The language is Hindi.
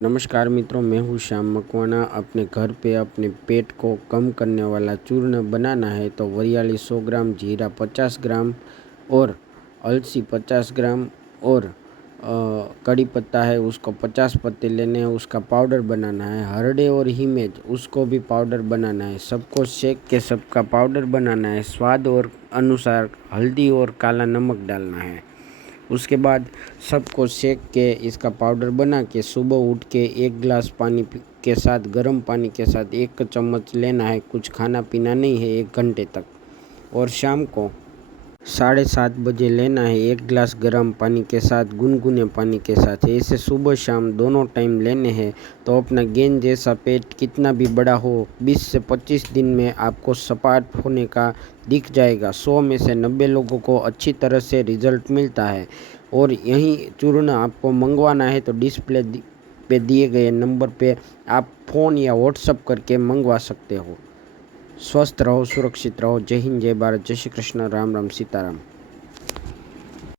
नमस्कार मित्रों, मैं हूँ श्याम मकवाना। अपने घर पे अपने पेट को कम करने वाला चूर्ण बनाना है तो वरियाली 100 ग्राम, जीरा 50 ग्राम और अलसी 50 ग्राम और कड़ी पत्ता है उसको 50 पत्ते लेने हैं, उसका पाउडर बनाना है। हरड़े और हिमेज उसको भी पाउडर बनाना है। सबको सेक के सबका पाउडर बनाना है। स्वाद और अनुसार हल्दी और काला नमक डालना है। उसके बाद सबको सेक के इसका पाउडर बना के सुबह उठ के 1 गिलास पानी के साथ, गर्म पानी के साथ 1 चम्मच लेना है। कुछ खाना पीना नहीं है 1 घंटे तक। और शाम को 7:30 बजे लेना है 1 गिलास गर्म पानी के साथ, गुनगुने पानी के साथ। ऐसे सुबह शाम दोनों टाइम लेने हैं तो अपना गेंद जैसा पेट कितना भी बड़ा हो, 20 से 25 दिन में आपको सपाट होने का दिख जाएगा। 100 में से 90 लोगों को अच्छी तरह से रिजल्ट मिलता है। और यही चूर्ण आपको मंगवाना है तो डिस्प्ले पे दिए गए नंबर पे आप फ़ोन या व्हाट्सअप करके मंगवा सकते हो। स्वस्थ रहो, सुरक्षित रहो। जय हिंद, जय भारत, जय श्री कृष्ण, राम राम, सीताराम।